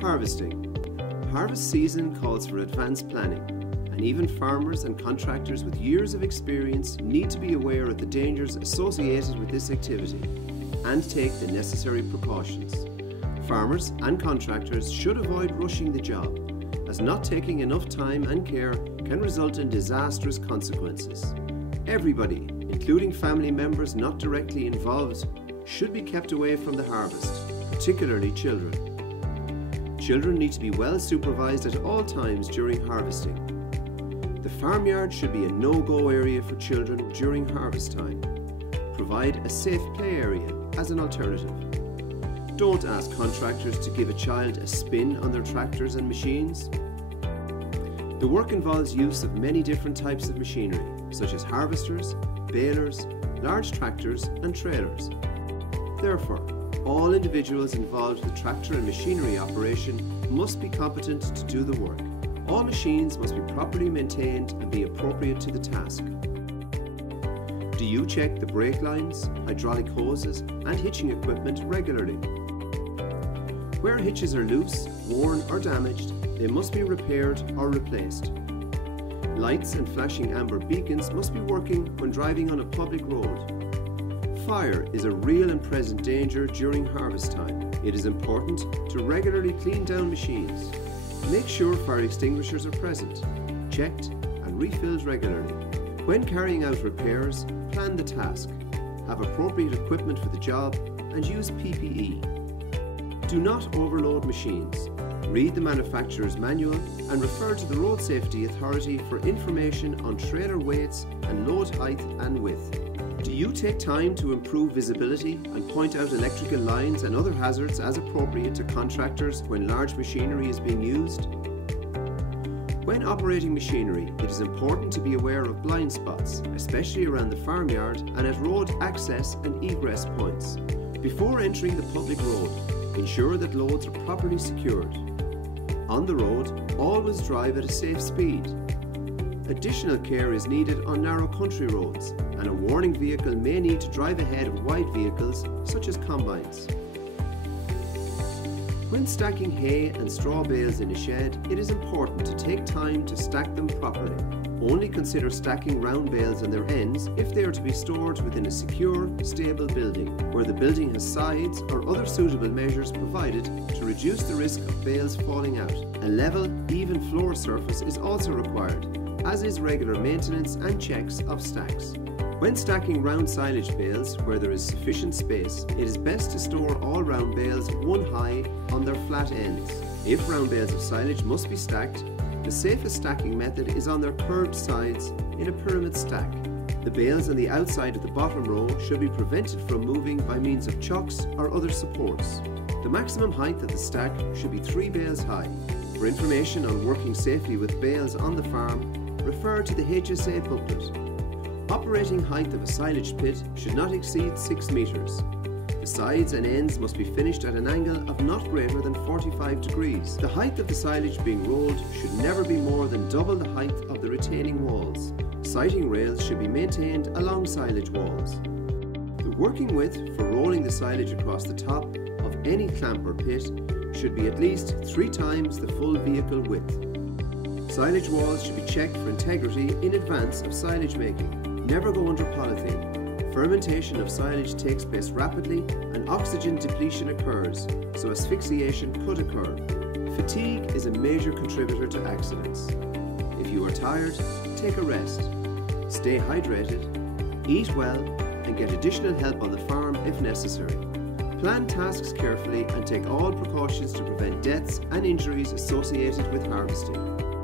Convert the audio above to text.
Harvesting. Harvest season calls for advanced planning, and even farmers and contractors with years of experience need to be aware of the dangers associated with this activity and take the necessary precautions. Farmers and contractors should avoid rushing the job, as not taking enough time and care can result in disastrous consequences. Everybody, including family members not directly involved, should be kept away from the harvest, particularly children. Children need to be well supervised at all times during harvesting. The farmyard should be a no-go area for children during harvest time. Provide a safe play area as an alternative. Don't ask contractors to give a child a spin on their tractors and machines. The work involves use of many different types of machinery, such as harvesters, balers, large tractors and trailers. Therefore, all individuals involved with tractor and machinery operation must be competent to do the work. All machines must be properly maintained and be appropriate to the task. Do you check the brake lines, hydraulic hoses and hitching equipment regularly? Where hitches are loose, worn or damaged, they must be repaired or replaced. Lights and flashing amber beacons must be working when driving on a public road. Fire is a real and present danger during harvest time. It is important to regularly clean down machines. Make sure fire extinguishers are present, checked and refilled regularly. When carrying out repairs, plan the task, have appropriate equipment for the job and use PPE. Do not overload machines. Read the manufacturer's manual and refer to the Road Safety Authority for information on trailer weights and load height and width. Do you take time to improve visibility and point out electrical lines and other hazards as appropriate to contractors when large machinery is being used? When operating machinery, it is important to be aware of blind spots, especially around the farmyard and at road access and egress points. Before entering the public road, ensure that loads are properly secured. On the road, always drive at a safe speed. Additional care is needed on narrow country roads, and a warning vehicle may need to drive ahead of wide vehicles such as combines. When stacking hay and straw bales in a shed, it is important to take time to stack them properly. Only consider stacking round bales on their ends if they are to be stored within a secure, stable building, where the building has sides or other suitable measures provided to reduce the risk of bales falling out. A level, even floor surface is also required, as is regular maintenance and checks of stacks. When stacking round silage bales where there is sufficient space, it is best to store all round bales one high on their flat ends. If round bales of silage must be stacked, the safest stacking method is on their curved sides in a pyramid stack. The bales on the outside of the bottom row should be prevented from moving by means of chucks or other supports. The maximum height of the stack should be 3 bales high. For information on working safely with bales on the farm, refer to the HSA booklet. Operating height of a silage pit should not exceed 6 meters. The sides and ends must be finished at an angle of not greater than 45 degrees. The height of the silage being rolled should never be more than double the height of the retaining walls. Siding rails should be maintained along silage walls. The working width for rolling the silage across the top of any clamp or pit should be at least 3 times the full vehicle width. Silage walls should be checked for integrity in advance of silage making. Never go under polythene. Fermentation of silage takes place rapidly and oxygen depletion occurs, so asphyxiation could occur. Fatigue is a major contributor to accidents. If you are tired, take a rest. Stay hydrated, eat well, and get additional help on the farm if necessary. Plan tasks carefully and take all precautions to prevent deaths and injuries associated with harvesting.